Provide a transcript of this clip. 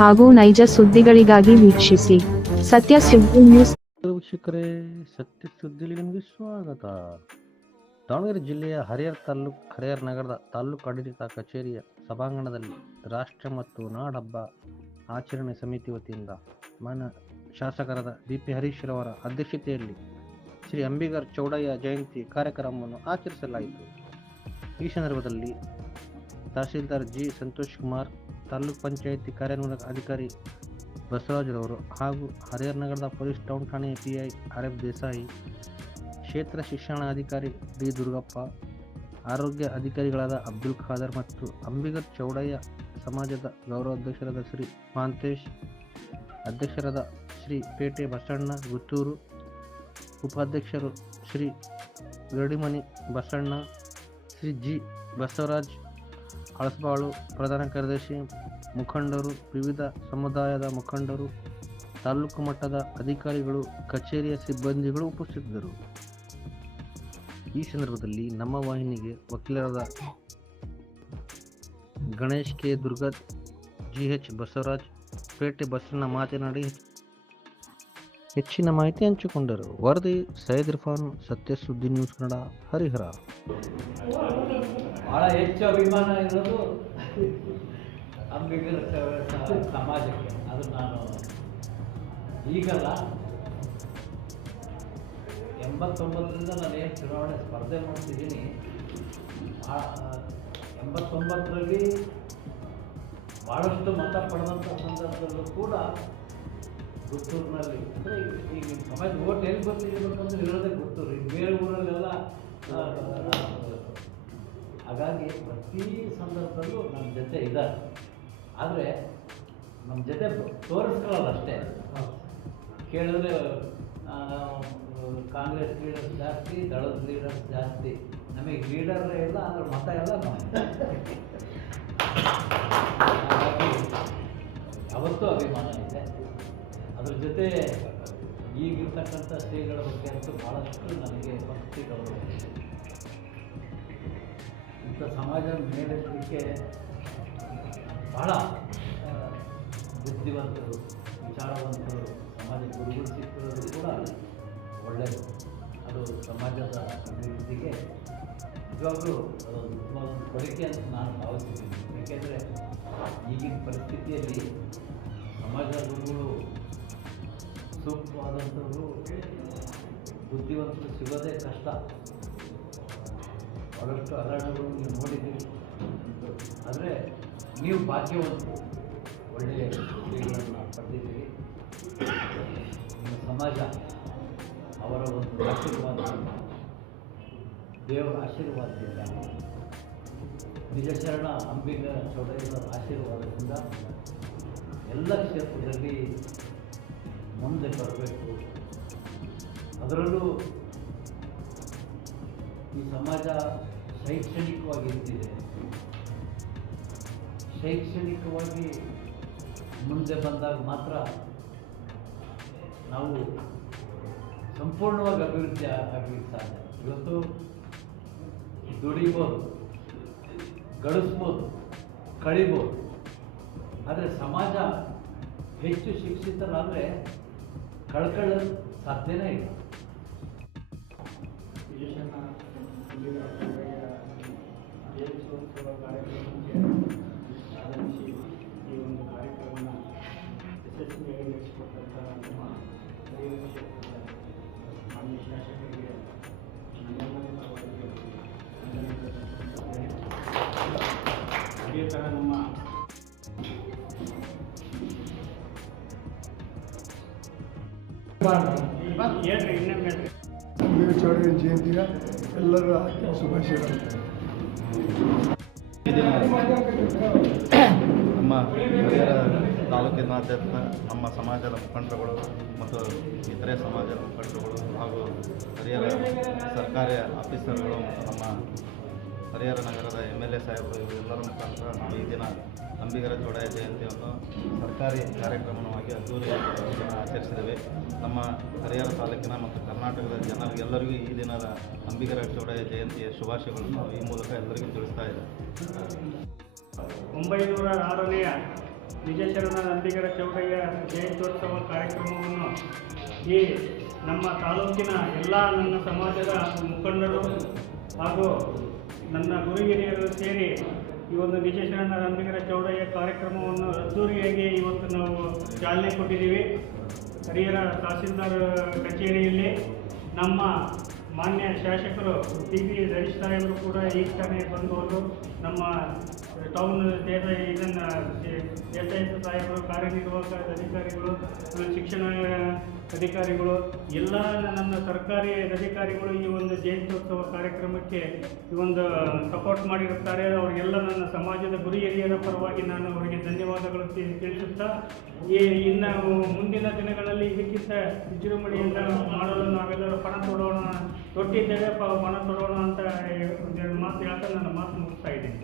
ಹಾಗೂ ನೈಜ ಸುದ್ದಿಗಳಿಗಾಗಿ ವೀಕ್ಷಿಸಿ ಸತ್ಯ ಸುದ್ದಿ ನ್ಯೂಸ್. ವೀಕ್ಷಕರೇ, ಸತ್ಯ ಸುದ್ದಿಲಿ ನಿಮಗೆ ಸ್ವಾಗತ. ದಾವಣಗೆರೆ ಜಿಲ್ಲೆಯ ಹರಿಹರ ನಗರದ ತಾಲೂಕು ಆಡಳಿತ ಕಚೇರಿಯ ಸಭಾಂಗಣದಲ್ಲಿ ರಾಷ್ಟ್ರ ಮತ್ತು ನಾಡಹಬ್ಬ ಆಚರಣೆ ಸಮಿತಿ ವತಿಯಿಂದ ಮಾನ್ಯ ಶಾಸಕರಾದ ಬಿ.ಪಿ. ಹರೀಶ್ ರವರ ಅಧ್ಯಕ್ಷತೆಯಲ್ಲಿ ಶ್ರೀ ಅಂಬಿಗರ ಚೌಡಯ್ಯ ಜಯಂತಿ ಕಾರ್ಯಕ್ರಮವನ್ನು ಆಚರಿಸಲಾಯಿತು. ಈ ಸಂದರ್ಭದಲ್ಲಿ ತಹಸೀಲ್ದಾರ್ ಜಿ. ಸಂತೋಷ್ ಕುಮಾರ್, ತಾಲೂಕು ಪಂಚಾಯಿತಿ ಕಾರ್ಯನಿರ್ವಾಹಕ ಅಧಿಕಾರಿ ಬಸವರಾಜರವರು ಹಾಗೂ ಹರಿಹರ ನಗರದ ಪೊಲೀಸ್ ಟೌನ್ ಠಾಣೆಯ PI RF ದೇಸಾಯಿ, ಕ್ಷೇತ್ರ ಶಿಕ್ಷಣಾಧಿಕಾರಿ ಡಿ. ದುರ್ಗಪ್ಪ, ಆರೋಗ್ಯ ಅಧಿಕಾರಿಗಳಾದ ಅಬ್ದುಲ್ ಖಾದರ್ ಮತ್ತು ಅಂಬಿಗರ ಚೌಡಯ್ಯ ಸಮಾಜದ ಗೌರವಾಧ್ಯಕ್ಷರಾದ ಶ್ರೀ ಮಹಾಂತೇಶ್, ಅಧ್ಯಕ್ಷರಾದ ಶ್ರೀ ಪೇಟೆ ಬಸಣ್ಣ ಗುತ್ತೂರು, ಉಪಾಧ್ಯಕ್ಷರು ಶ್ರೀ ಗರಡಿಮನಿ ಬಸಣ್ಣ, ಶ್ರೀ ಜಿ. ಬಸವರಾಜ್ ಹಳಸಬಾಳು, ಪ್ರಧಾನ ಕಾರ್ಯದರ್ಶಿ, ಮುಖಂಡರು, ವಿವಿಧ ಸಮುದಾಯದ ಮುಖಂಡರು, ತಾಲೂಕು ಮಟ್ಟದ ಅಧಿಕಾರಿಗಳು, ಕಚೇರಿಯ ಸಿಬ್ಬಂದಿಗಳು ಉಪಸ್ಥಿತರಿದ್ದರು. ಈ ಸಂದರ್ಭದಲ್ಲಿ ನಮ್ಮ ವಾಹಿನಿಗೆ ವಕೀಲರಾದ ಗಣೇಶ್ ಕೆ. ದುರ್ಗದ್, GH ಬಸವರಾಜ್, ಪೇಟೆ ಬಸಣ್ಣ ಮಾತನಾಡಿ ಹೆಚ್ಚಿನ ಮಾಹಿತಿ ಹಂಚಿಕೊಂಡರು. ವರದಿ ಸೈಯದ್ ಇರ್ಫಾನ್, ಸತ್ಯ ಸುದ್ದಿ ನ್ಯೂಸ್ ಕನ್ನಡ, ಹರಿಹರ. ಬಹಳ ಹೆಚ್ಚು ಅಭಿಮಾನ ಇರೋದು ಅಂಬಿಗರ ಸಮಾಜಕ್ಕೆ. ಅದು ನಾನು ಈಗಲ್ಲ, 89ರಿಂದ ನಾನೇನು ಚುನಾವಣೆ ಸ್ಪರ್ಧೆ ಮಾಡ್ತಿದ್ದೀನಿ. 89ರಲ್ಲಿ ಭಾಳಷ್ಟು ಮತ ಪಡೆದಂಥ ಸಂದರ್ಭದಲ್ಲೂ ಕೂಡ ಗುತ್ತೂರಿನಲ್ಲಿ, ಅಂದರೆ ಈಗ ಸಮಾಜ ಓಟ್ ಎಲ್ಲಿ ಬರ್ತಿರ್ಬೇಕಂದ್ರೆ ಇರೋದೇ ಗುತ್ತೂರು, ಈಗ ಬೇರೆ ಊರಲ್ಲೆಲ್ಲ. ಹಾಗಾಗಿ ಪ್ರತಿ ಸಂದರ್ಭದಲ್ಲೂ ನಮ್ಮ ಜೊತೆ ಇದ್ದಾರೆ. ಆದರೆ ನಮ್ಮ ಜೊತೆ ತೋರಿಸ್ಕೊಳ್ಳಲ್ಲ ಅಷ್ಟೇ. ಕೇಳಿದ್ರೆ ಕಾಂಗ್ರೆಸ್ ಲೀಡರ್ಸ್ ಜಾಸ್ತಿ, ದಳದ ಲೀಡರ್ಸ್ ಜಾಸ್ತಿ, ನಮಗೆ ಲೀಡರೇ ಇಲ್ಲ, ಅದ್ರ ಮತ ಎಲ್ಲ ಹಾಗಾಗಿ ಯಾವತ್ತೂ ಅಭಿಮಾನ ಇದೆ. ಅದ್ರ ಜೊತೆ ಈಗಿರ್ತಕ್ಕಂಥ ಶ್ರೀಗಳ ಬಗ್ಗೆ ಅಂತೂ ಭಾಳಷ್ಟು ನನಗೆ ಭಕ್ತಿ ಗೌರವ ಇದೆ. ಇಂಥ ಸಮಾಜ ಮೇಲೆತ್ತಲಿಕ್ಕೆ ಭಾಳ ಬುದ್ಧಿವಂತರು, ವಿಚಾರವಂತರು, ಸಮಾಜ ಗುರುಗಳು ಸಿಕ್ಕಿರೋದು ಕೂಡ ಒಳ್ಳೆಯದು. ಅದು ಸಮಾಜದ ಅಭಿವೃದ್ಧಿಗೆ ನಿಜವಾಗ್ಲೂ ಅದೊಂದು ಉತ್ತಮವಾದ ಕೊಡುಗೆ ಅಂತ ನಾನು ಭಾವಿಸ್ತೀನಿ. ಏಕೆಂದರೆ ಈಗಿನ ಪರಿಸ್ಥಿತಿಯಲ್ಲಿ ಸಮಾಜದ ಗುರುಗಳು, ಸೂಕ್ತವಾದಂಥವರು, ಬುದ್ಧಿವಂತರು ಸಿಗೋದೇ ಕಷ್ಟ. ಭಾಳಷ್ಟು ಹಗರಣಗಳು ನೀವು ನೋಡಿದ್ದೀರಿ. ಆದರೆ ನೀವು ಭಾಗ್ಯವಂತರು, ಒಳ್ಳೆಯ ಶ್ರೀಗಳನ್ನು ಪಡೆದಿದ್ದೀರಿ. ನಿಮ್ಮ ಸಮಾಜ ಅವರ ಒಂದು ಆಶೀರ್ವಾದ, ದೇವರ ಆಶೀರ್ವಾದದಿಂದ, ನಿಜ ಶರಣ ಅಂಬಿಗರ ಚೌಡಯ್ಯನವರ ಆಶೀರ್ವಾದದಿಂದ ಎಲ್ಲ ಕ್ಷೇತ್ರದಲ್ಲಿ ಮುಂದೆ ಬರಬೇಕು. ಅದರಲ್ಲೂ ಈ ಸಮಾಜ ಶೈಕ್ಷಣಿಕವಾಗಿ ಇರ್ತಿದೆ. ಶೈಕ್ಷಣಿಕವಾಗಿ ಮುಂದೆ ಬಂದಾಗ ಮಾತ್ರ ನಾವು ಸಂಪೂರ್ಣವಾಗಿ ಅಭಿವೃದ್ಧಿ ಆಗಲಿಕ್ಕೆ ಸಾಧ್ಯ. ಇವತ್ತು ದುಡಿಬೋದು, ಗಳಿಸ್ಬೋದು, ಕಳಿಬೋದು, ಆದರೆ ಸಮಾಜ ಹೆಚ್ಚು ಶಿಕ್ಷಿತರಾದರೆ ಕಳ್ಕೊಳ್ಳಲು ಸಾಧ್ಯನೇ ಇಲ್ಲ. ಆಧರಿಸಿ ಈ ಒಂದು ಕಾರ್ಯಕ್ರಮವನ್ನು ಯಶಸ್ವಿಯಾಗಿ ನಡೆಸಿಕೊಟ್ಟಂಥ ನಮ್ಮ ಹರಿಹರ ಕ್ಷೇತ್ರದ ಮಾನ್ಯ ಶಾಸಕರಿಗೆ ಅದೇ ಥರ ನಮ್ಮ ಅಂಬಿಗರ ಚೌಡಯ್ಯ ಜಯಂತಿಯ ಎಲ್ಲರ ಶುಭಾಶಯಗಳು. ನಮ್ಮ ಹರಿಹರ ತಾಲೂಕಿನಾದ್ಯಂತ ನಮ್ಮ ಸಮಾಜದ ಮುಖಂಡರುಗಳು ಮತ್ತು ಇತರೆ ಸಮಾಜದ ಮುಖಂಡರುಗಳು ಹಾಗೂ ಹರಿಹರ ಸರ್ಕಾರಿ ಆಫೀಸರ್ಗಳು ಮತ್ತು ನಮ್ಮ ಹರಿಹರ ನಗರದ MLA ಸಾಹೇಬರು ಇವರೆಲ್ಲರ ಮುಖಾಂತರ ನಾವು ಈ ದಿನ ಅಂಬಿಗರ ಚೌಡಯ್ಯ ಜಯಂತಿಯನ್ನು ಸರ್ಕಾರಿ ಕಾರ್ಯಕ್ರಮವಾಗಿ ಅದ್ದೂರಿಯಾಗಿ ಆಚರಿಸಿದ್ದೇವೆ. ನಮ್ಮ ಹರಿಹರ ತಾಲೂಕಿನ ಮತ್ತು ಕರ್ನಾಟಕದ ಜನರಿಗೆಲ್ಲರಿಗೂ ಈ ದಿನದ ಅಂಬಿಗರ ಚೌಡಯ್ಯ ಜಯಂತಿಯ ಶುಭಾಶಯಗಳನ್ನು ಈ ಮೂಲಕ ಎಲ್ಲರಿಗೂ ತಿಳಿಸ್ತಾ ಇದ್ದಾರೆ. 906ನೇ ನಿಜಶರಣ ನಂದಿಗರ ಚೌಡಯ್ಯ ಜಯಂತ್ಯೋತ್ಸವ ಕಾರ್ಯಕ್ರಮವನ್ನು ಈ ನಮ್ಮ ತಾಲೂಕಿನ ಎಲ್ಲ ನನ್ನ ಸಮಾಜದ ಮುಖಂಡರು ಹಾಗೂ ನನ್ನ ಗುರು ಹಿರಿಯರು ಸೇರಿ ಈ ಒಂದು ನಿಜಶರಣ ನಂದಿಗರ ಚೌಡಯ್ಯ ಕಾರ್ಯಕ್ರಮವನ್ನು ಅದ್ದೂರಿಯಾಗಿ ಇವತ್ತು ನಾವು ಚಾಲನೆ ಕೊಟ್ಟಿದ್ದೀವಿ. ಹರಿಹರ ತಹಸೀಲ್ದಾರ್ ಕಚೇರಿಯಲ್ಲಿ ನಮ್ಮ ಮಾನ್ಯ ಶಾಸಕರು ಟಿ.ಬಿ. ಹರೀಶ್ ಸಾಹೇಬರು ಕೂಡ ಈಗ ತಾನೇ ಬಂದು ಹೋದರು. ನಮ್ಮ ಟೌನ್ ದೇಸಾಯಿ ಸಾಹೇಬರು, ಕಾರ್ಯನಿರ್ವಾಹಕ ಅಧಿಕಾರಿಗಳು, ಶಿಕ್ಷಣ ಅಧಿಕಾರಿಗಳು, ಎಲ್ಲ ನನ್ನ ಸರ್ಕಾರಿ ಅಧಿಕಾರಿಗಳು ಈ ಒಂದು ಜಯಂತ್ಯೋತ್ಸವ ಕಾರ್ಯಕ್ರಮಕ್ಕೆ ಈ ಒಂದು ಸಪೋರ್ಟ್ ಮಾಡಿರುತ್ತಾರೆ. ಅವರಿಗೆಲ್ಲ ನನ್ನ ಸಮಾಜದ ಗುರು ಹಿರಿಯರ ಪರವಾಗಿ ನಾನು ಅವರಿಗೆ ಧನ್ಯವಾದಗಳು ತಿಳಿಸುತ್ತಾ, ಇನ್ನು ಮುಂದಿನ ದಿನಗಳಲ್ಲಿ ಇದಕ್ಕಿಂತ ವಿಜೃಂಭಣೆಯಿಂದ ಮಾಡಲು ನಾವೆಲ್ಲರೂ ಪಣ ತೊಡೋಣ, ತೊಟ್ಟಿದ್ದೇವೆ ಪಣ ತೊಡೋಣ ಅಂತ ಒಂದೆರಡು ಮಾತು ಹೇಳ್ತಾ ನನ್ನ ಮಾತು ಮುಗಿಸ್ತಾ ಇದ್ದೀನಿ.